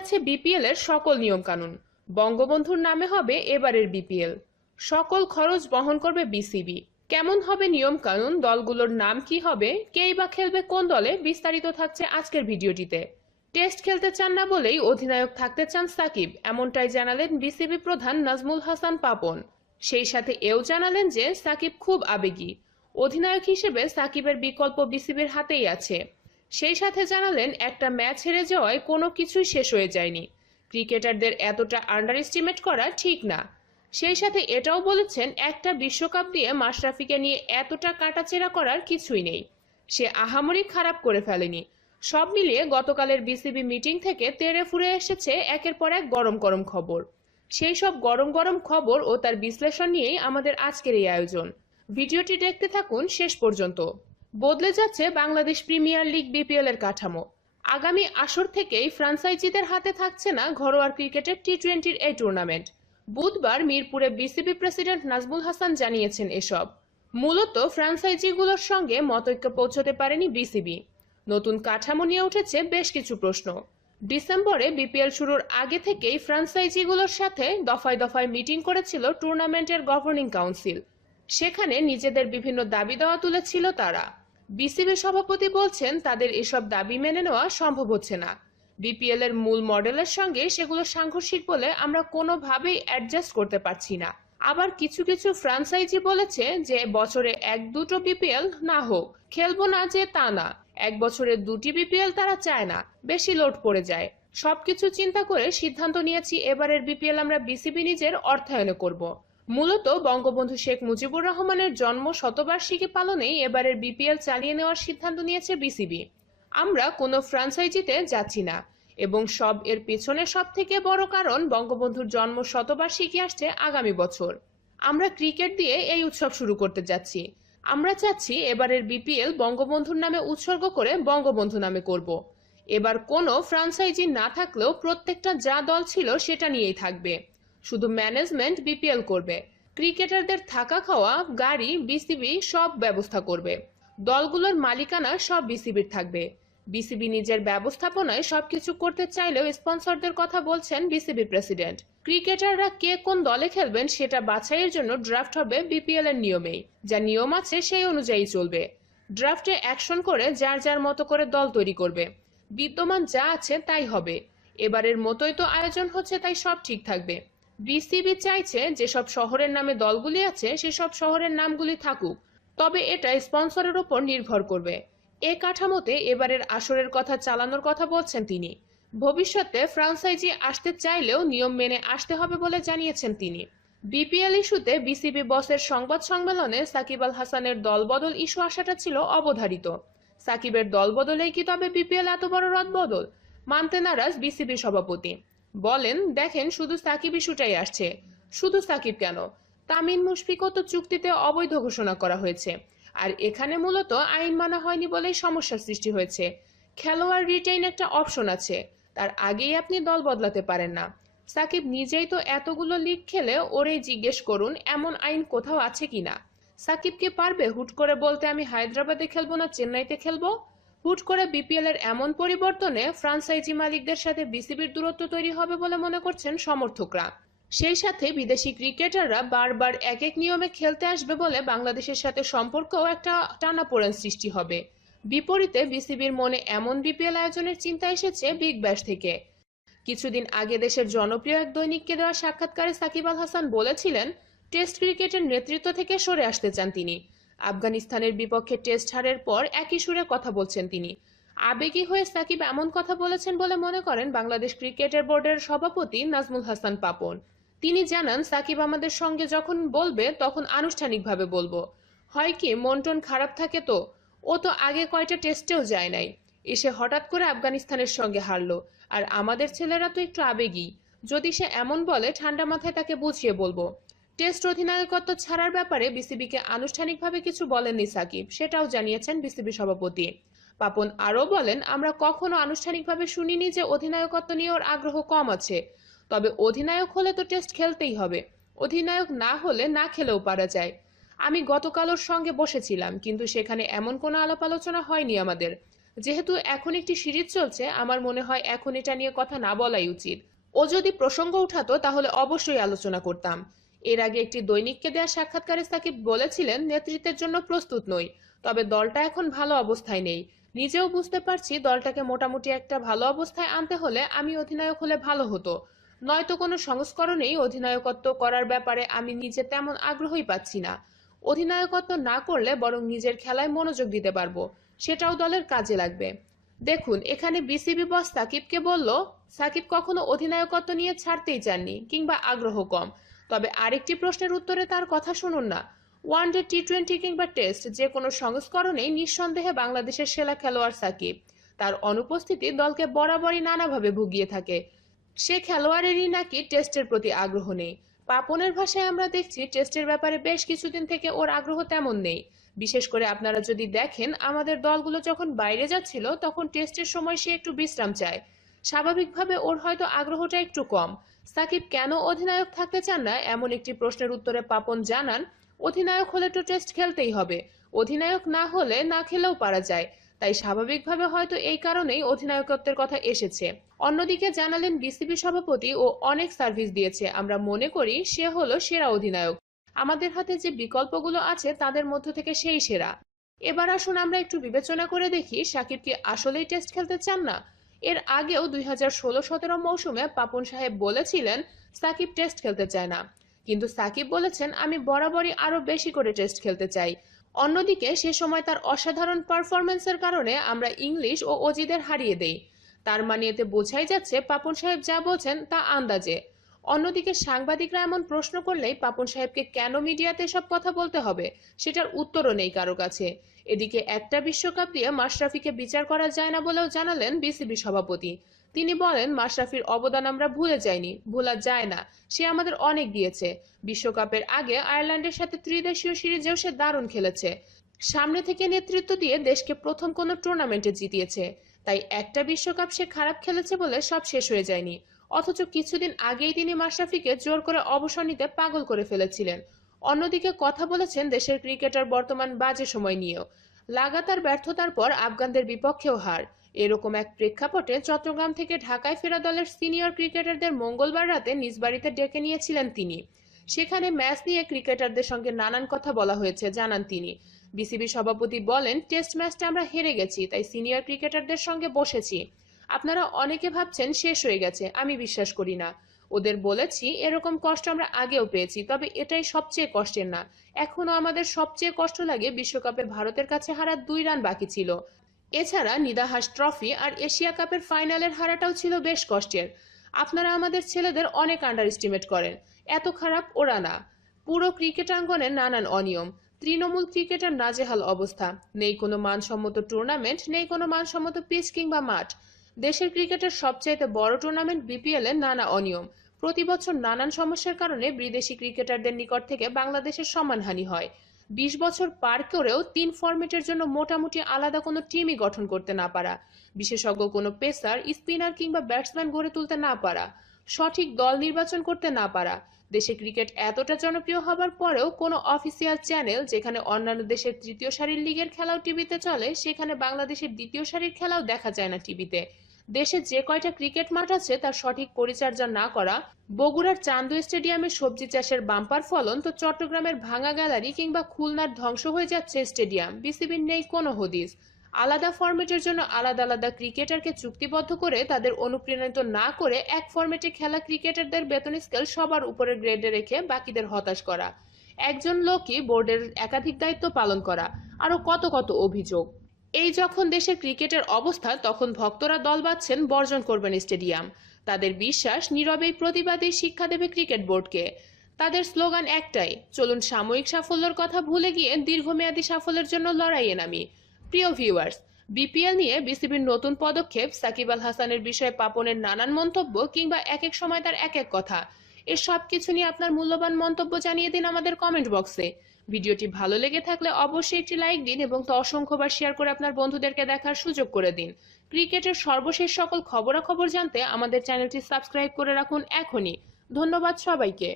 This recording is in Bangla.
আছে বিপিএল এর সকল নিয়মকানুন। বঙ্গবন্ধুর নামে হবে এবারের বিপিএল সকল খরচ বহন করবে বিসিবি কেমন হবে নিয়মকানুন, দলগুলোর নাম কি হবে, কেই বা খেলবে, কোন দলে, বিস্তারিত থাকছে আজকের ভিডিওটিতে। টেস্ট খেলতে চান না বলেই অধিনায়ক থাকতে চান সাকিব, এমনটাই জানালেন বিসিবি প্রধান নাজমুল হাসান পাপন। সেই সাথে এও জানালেন যে, সাকিব খুব আবেগী। অধিনায়ক হিসেবে সাকিবের বিকল্প বিসিবির হাতেই আছে। সেই সাথে জানালেন, একটা ম্যাচ হেরে যাওয়ায় কোনো কিছুই শেষ হয়ে যায়নি। ক্রিকেটারদের এতটা আন্ডার এস্টিমেট করা ঠিক না। সেই সাথে এটাও বলেছেন, একটা বিশ্বকাপ দিয়ে মাশরাফিকে নিয়ে এতটা কাটাচেরা করার কিছুই নেই। সে আহামরি খারাপ করে ফেলেনি। সব মিলিয়ে গতকালের বিসিবি মিটিং থেকে তেড়ে ফুরে এসেছে একের পর এক গরম গরম খবর। সেই সব গরম গরম খবর ও তার বিশ্লেষণ নিয়েই আমাদের আজকের এই আয়োজন। ভিডিওটি দেখতে থাকুন শেষ পর্যন্ত। বদলে যাচ্ছে বাংলাদেশ প্রিমিয়ার লিগ বিপিএল এর কাঠামো। আগামী আসর থেকেই ফ্রাঞ্চাইজিদের হাতে থাকছে না ঘরোয়া ক্রিকেটের টি টোয়েন্টির এই টুর্নামেন্ট। বুধবার মিরপুরে বিসিবি প্রেসিডেন্ট নাজমুল হাসান জানিয়েছেন এসব। মূলত ফ্রাঞ্চাইজিগুলোর সঙ্গে মতৈক্য পৌঁছতে পারেনি বিসিবি। নতুন কাঠামো নিয়ে উঠেছে বেশ কিছু প্রশ্ন। ডিসেম্বরে বিপিএল শুরুর আগে থেকেই ফ্রাঞ্চাইজিগুলোর সাথে দফায় দফায় মিটিং করেছিল টুর্নামেন্টের গভর্নিং কাউন্সিল। সেখানে নিজেদের বিভিন্ন দাবি দেওয়া তুলেছিল তারা। বিসিবি সভাপতি বলছেন, তাদের এসব দাবি মেনে নেওয়া সম্ভব হচ্ছে না। বিপিএল এর মূল মডেলের সঙ্গে সেগুলো সাংঘর্ষিক বলে আমরা কোনোভাবেই অ্যাডজাস্ট করতে পারছি না। আবার কিছু কিছু ফ্রাঞ্চাইজি বলেছে যে, বছরে এক দুটো বিপিএল না হোক, খেলব না যে তা না। এক বছরে দুটি বিপিএল তারা চায় না, বেশি লোড পড়ে যায়। সবকিছু চিন্তা করে সিদ্ধান্ত নিয়েছি, এবারের বিপিএল আমরা বিসিবি নিজের অর্থায়নে করব। মূলত বঙ্গবন্ধু শেখ মুজিবুর রহমানের জন্ম শতবার্ষিকী পালনেই এবারের বিপিএল চালিয়ে নেওয়ার সিদ্ধান্ত নিয়েছে বিসিবি। আমরা কোনো ফ্রাঞ্চাইজিতে যাচ্ছি না এবং সব এর পেছনে সব থেকে বড় কারণ বঙ্গবন্ধুর জন্ম শতবার্ষিকী আসছে আগামী বছর। আমরা ক্রিকেট দিয়ে এই উৎসব শুরু করতে যাচ্ছি। আমরা চাচ্ছি এবারের বিপিএল বঙ্গবন্ধুর নামে উৎসর্গ করে বঙ্গবন্ধু নামে করব। এবার কোনো ফ্রাঞ্চাইজি না থাকলেও প্রত্যেকটা যা দল ছিল সেটা নিয়েই থাকবে। শুধু ম্যানেজমেন্ট বিপিএল করবে। ক্রিকেটারদের থাকা খাওয়া, গাড়ি বিসিবি সব ব্যবস্থা করবে। দলগুলোর মালিকানা সব বিসিবির থাকবে। বিসিবি নিজের ব্যবস্থাপনায় সবকিছু করতে চাইলেও স্পন্সরদের কথা বলছেন বিসিবি প্রেসিডেন্ট ক্রিকেটাররা কে কোন দলে খেলবেন সেটা বাছাইয়ের জন্য ড্রাফট হবে বিপিএল এর নিয়মেই। যা নিয়ম আছে সেই অনুযায়ী চলবে। ড্রাফটে অ্যাকশন করে যার যার মতো করে দল তৈরি করবে। বিদ্যমান যা আছে তাই হবে। এবারের মতোই তো আয়োজন হচ্ছে তাই সব ঠিক থাকবে। বিসিবি চাইছে যেসব শহরের নামে দলগুলি আছে, সেসব শহরের নামগুলি থাকুক। তবে এটা স্পন্সরের ওপর নির্ভর করবে। এ কাঠামোতে এবারের আসরের কথা চালানোর কথা বলছেন তিনি। ভবিষ্যতে ফ্রান্সাইজি আসতে চাইলেও নিয়ম মেনে আসতে হবে বলে জানিয়েছেন তিনি। বিপিএল ইস্যুতে বিসিবি বসের সংবাদ সম্মেলনে সাকিব আল হাসানের দলবদল ইস্যু আসাটা ছিল অবধারিত। সাকিবের দলবদলেই কি তবে বিপিএল এত বড় রদবদল? মানতে নারাজ বিসিবি সভাপতি। বলেন, দেখেন, শুধু সাকিব ইস্যুটাই আসছে। শুধু সাকিব কেন? তামিম মুশফিকও তো চুক্তিতে অবৈধ ঘোষণা করা হয়েছে। আর এখানে মূলত আইন মানা হয়নি বলেই সমস্যার সৃষ্টি হয়েছে। খেলোয়াড় রিটেইন একটা অপশন আছে। তার আগেই আপনি দল বদলাতে পারেন না। সাকিব নিজেই তো এতগুলো লিগ খেলে ওরেই জিজ্ঞেস করুন, এমন আইন কোথাও আছে কিনা? সাকিব কি পারবে হুট করে বলতে আমি হায়দ্রাবাদে খেলব না, চেন্নাইতে খেলব? হুট করে বিপিএল এর এমন পরিবর্তনে ফ্রান্সাইজি মালিকদের সাথে বিসিবির দূরত্ব তৈরি হবে বলে মনে করছেন সমর্থকরা। সেই সাথে বিদেশি ক্রিকেটাররা বারবার এক এক নিয়মে খেলতে আসবে বলে বাংলাদেশের সাথে সম্পর্কও একটা টানাপোড়েন সৃষ্টি হবে। বিপরীতে বিসিবির মনে এমন বিপিএল আয়োজনের চিন্তা এসেছে বিগ ব্যাশ থেকে। কিছুদিন আগে দেশের জনপ্রিয় এক দৈনিককে দেওয়া সাক্ষাৎকারে সাকিব আল হাসান বলেছিলেন, টেস্ট ক্রিকেটের নেতৃত্ব থেকে সরে আসতে চান তিনি। আফগানিস্তানের বিপক্ষে টেস্ট হারের পর একই সুরে কথা বলছেন তিনি। আবেগী হয়ে সাকিব এমন কথা বলেছেন বলে মনে করেন বাংলাদেশ ক্রিকেটের বোর্ডের সভাপতি নাজমুল হাসান পাপন। তিনি জানান, সাকিব আমাদের সঙ্গে যখন বলবে তখন আনুষ্ঠানিকভাবে বলব। হয় কি, মন টন খারাপ থাকে তো? ও তো আগে কয়টা টেস্টেও যায় নাই। এসে হঠাৎ করে আফগানিস্তানের সঙ্গে হারলো। আর আমাদের ছেলেরা তো একটু আবেগী। যদি সে এমন বলে, ঠান্ডা মাথায় তাকে বুঝিয়ে বলব। টেস্ট অধিনায়কত্ব ছাড়ার ব্যাপারে বিসিবিকে আনুষ্ঠানিকভাবে কিছু বলেননি সাকিব, সেটাও জানিয়েছেন বিসিবি সভাপতি। পাপন আরও বলেন, আমরা কখনো আনুষ্ঠানিকভাবে শুনিনি যে অধিনায়কত্ব নিয়ে ওর আগ্রহ কম আছে। তবে অধিনায়ক হলে তো টেস্ট খেলতেই হবে। অধিনায়ক না হলে না খেলেও পারা যায়। আমি গতকাল ওর সঙ্গে বসেছিলাম, কিন্তু সেখানে এমন কোনো আলাপ আলোচনা হয়নি আমাদের। যেহেতু এখন একটি সিরিজ চলছে, আমার মনে হয় এখন এটা নিয়ে কথা না বলাই উচিত। ও যদি প্রসঙ্গ উঠাতো, তাহলে অবশ্যই আলোচনা করতাম। এর আগে একটি দৈনিককে দেওয়া সাক্ষাৎকারে সাকিব বলেছিলেন, নেতৃত্বের জন্য প্রস্তুত নই, তবে দলটা এখন ভালো অবস্থায় নেই। নিজেও বুঝতে পারছি দলটাকে মোটামুটি একটা ভালো অবস্থায় আনতে হলে আমি অধিনায়ক হলে ভালো হতো। নয়তো কোনো সংস্করণেই অধিনায়কত্ব করার ব্যাপারে আমি নিজে তেমন আগ্রহই পাচ্ছি না। অধিনায়কত্ব না করলে বরং নিজের খেলায় মনোযোগ দিতে পারব, সেটাও দলের কাজে লাগবে। দেখুন, এখানে বিসিবি বস সাকিবকে বলল, সাকিব কখনো অধিনায়কত্ব নিয়ে ছাড়তেই চাননি, কিংবা আগ্রহ কম। তবে আরেকটি প্রশ্নের উত্তরে তার কথা শুনুন না। ওয়ানডে টি টোয়েন্টি কিংবা টেস্ট যে কোনো সংস্করণেই নিঃসন্দেহে বাংলাদেশের সেরা খেলোয়াড় সাকিব। তার অনুপস্থিতি দলকে বরাবরই নানাভাবে ভুগিয়ে থাকে। সে খেলোয়াড়েরই নাকি টেস্টের প্রতি আগ্রহ নেই। পাপনের ভাষায় আমরা দেখছি টেস্টের ব্যাপারে বেশ কিছুদিন থেকে ওর আগ্রহ তেমন নেই। বিশেষ করে আপনারা যদি দেখেন, আমাদের দলগুলো যখন বাইরে যাচ্ছিল, তখন টেস্টের সময় সে একটু বিশ্রাম চায়। স্বাভাবিকভাবে ওর হয়তো আগ্রহটা একটু কম। সাকিব কেন অধিনায়ক থাকতে চান না? এমন একটি প্রশ্নের উত্তরে পাপন জানান, অধিনায়ক হলে তো টেস্ট খেলতেই হবে। অধিনায়ক না হলে না খেলেও পারা যায়। তাই স্বাভাবিকভাবে হয়তো এই কারণেই অধিনায়কত্বের কথা এসেছে। অন্যদিকে জানালেন, বিসিবি সভাপতি ও অনেক সার্ভিস দিয়েছে। আমরা মনে করি সে হলো সেরা অধিনায়ক। আমাদের হাতে যে বিকল্পগুলো আছে, তাদের মধ্য থেকে সেই সেরা। এবার আসুন আমরা একটু বিবেচনা করে দেখি, সাকিব কি আসলেই টেস্ট খেলতে চান না? এর আগেও দুই হাজার ষোলো সতেরো মৌসুমে পাপন সাহেব বলেছিলেন, সাকিব টেস্ট খেলতে চায় না। কিন্তু সাকিব বলেছেন, আমি বরাবরই আরও বেশি করে টেস্ট খেলতে চাই। অন্যদিকে সে সময় তার অসাধারণ পারফরমেন্সের কারণে আমরা ইংলিশ ও অজিদের হারিয়ে দেই। তার মানে এতে বোঝাই যাচ্ছে, পাপন সাহেব যা বলছেন তা আন্দাজে। অন্যদিকে সাংবাদিকরা এমন প্রশ্ন করলেই পাপন সাহেবকে কেন মিডিয়াতে সব কথা বলতে হবে? সেটার উত্তরও নেই কারও কাছে। এদিকে একটা বিশ্বকাপ দিয়ে মাশরাফিকে বিচার করা যায় না বলেও জানালেন বিসিবি সভাপতি। তিনি বলেন, মাশরাফির অবদান আমরা ভুলে যাইনি, ভোলা যায় না, সে আমাদের অনেক দিয়েছে। বিশ্বকাপের আগে আয়ারল্যান্ডের সাথে ত্রিদেশীয় সিরিজেও সে দারুণ খেলেছে। সামনে থেকে নেতৃত্ব দিয়ে দেশকে প্রথম কোনো টুর্নামেন্টে জিতিয়েছে। তাই একটা বিশ্বকাপ সে খারাপ খেলেছে বলে সব শেষ হয়ে যায়নি। অথচ কিছুদিন আগেই তিনি মাশরাফিকে জোর করে অবসর নিতে পাগল করে ফেলেছিলেন। অন্যদিকে কথা বলেছেন দেশের ক্রিকেটার বর্তমান বাজে সময় নিয়েও। লাগাতার ব্যর্থতার পর আফগানদের বিপক্ষেও হার। এরকম এক প্রেক্ষাপটে চট্টগ্রাম থেকে ঢাকায় ফেরা দলের সিনিয়র ক্রিকেটারদের মঙ্গলবার রাতে নিজ বাড়িতে ডেকে নিয়েছিলেন তিনি। সেখানে ম্যাচ নিয়ে ক্রিকেটারদের সঙ্গে নানান কথা বলা হয়েছে, জানান তিনি। বিসিবি সভাপতি বলেন, টেস্ট ম্যাচটা আমরা হেরে গেছি, তাই সিনিয়র ক্রিকেটারদের সঙ্গে বসেছি। আপনারা অনেকে ভাবছেন শেষ হয়ে গেছে, আমি বিশ্বাস করি না। ওদের বলেছি, এরকম কষ্ট আমরা আগেও পেয়েছি, তবে এটাই সবচেয়ে কষ্টের না। এখনও আমাদের সবচেয়ে কষ্ট লাগে বিশ্বকাপে ভারতের কাছে হারা দুই রান বাকি ছিল। এছাড়া নিদাহাস ট্রফি আর এশিয়া কাপের ফাইনালের হারাটাও ছিল বেশ কষ্টের। আপনারা আমাদের ছেলেদের অনেক আন্ডার এস্টিমেট করেন। এত খারাপ ওরা না। পুরো ক্রিকেট আঙ্গনে নানান অনিয়ম। তৃণমূল ক্রিকেটার নাজেহাল অবস্থা। নেই কোনো মানসম্মত টুর্নামেন্ট নেই কোনো মানসম্মত পিচ কিংবা মাঠ। দেশের ক্রিকেটের সবচাইতে বড় টুর্নামেন্ট বিপিএল এ নানা অনিয়ম। প্রতি বছর নানান সমস্যার কারণে বিদেশি ক্রিকেটারদের নিকট থেকে বাংলাদেশের সম্মানহানি হয়। বিশ বছর পার করেও তিন ফরম্যাটের জন্য মোটামুটি আলাদা কোনো টিমই গঠন করতে না পারা। বিশেষজ্ঞ কোনো পেসার, স্পিনার কিংবা ব্যাটসম্যান গড়ে তুলতে না পারা। সঠিক দল নির্বাচন করতে না পারা। দেশে ক্রিকেট এতটা জনপ্রিয় হবার পরেও কোনো অফিসিয়াল চ্যানেল যেখানে অন্যান্য দেশের তৃতীয় সারির লিগের খেলাও টিভিতে চলে, সেখানে বাংলাদেশের দ্বিতীয় সারির খেলাও দেখা যায় না টিভিতে দেশে যে কয়টা ক্রিকেট মাঠ আছে, তার সঠিক পরিচর্যা না করা, বগুড়ার চান্দু স্টেডিয়ামে সবজি চাষের বাম্পার ফলন, তো চট্টগ্রামের ভাঙা গ্যালারি কিংবা খুলনার ধ্বংস হয়ে যাচ্ছে স্টেডিয়াম। বিসিবির নেই কোনো হদিস। আলাদা ফরম্যাটের জন্য আলাদা আলাদা ক্রিকেটারকে চুক্তিবদ্ধ করে তাদের অনুপ্রাণিত না করে এক ফরম্যাটে খেলা ক্রিকেটারদের বেতন স্কেল সবার উপরে গ্রেডে রেখে বাকিদের হতাশ করা। একজন লোকই বোর্ডের একাধিক দায়িত্ব পালন করা। আরও কত কত অভিযোগ? এই যখন দেশের ক্রিকেটের অবস্থা, তখন ভক্তরা দল বাঁধছেন বর্জন করবেন স্টেডিয়াম। তাদের বিশ্বাস নীরবেই প্রতিবাদী শিক্ষা দেবে ক্রিকেট বোর্ডকে। তাদের স্লোগান একটাই, চলুন সাময়িক সাফল্যের কথা ভুলে গিয়ে দীর্ঘমেয়াদী সাফল্যের জন্য লড়াইয়ে নামি প্রিয় ভিউয়ার্স, বিপিএল নিয়ে বিসিবির নতুন পদক্ষেপ, সাকিব আল হাসানের বিষয়ে পাপনের নানান মন্তব্য কিংবা এক এক সময় তার এক এক কথা এর সব কিছু নিয়ে আপনার মূল্যবান মন্তব্য জানিয়ে দিন আমাদের কমেন্ট বক্সে। ভিডিওটি ভালো লেগে থাকলে অবশ্যই একটি লাইক দিন এবং তা অসংখ্যবার শেয়ার করে আপনার বন্ধুদেরকে দেখার সুযোগ করে দিন। ক্রিকেটের সর্বশেষ সকল খবরাখবর জানতে আমাদের চ্যানেলটি সাবস্ক্রাইব করে রাখুন এখনই। ধন্যবাদ সবাইকে।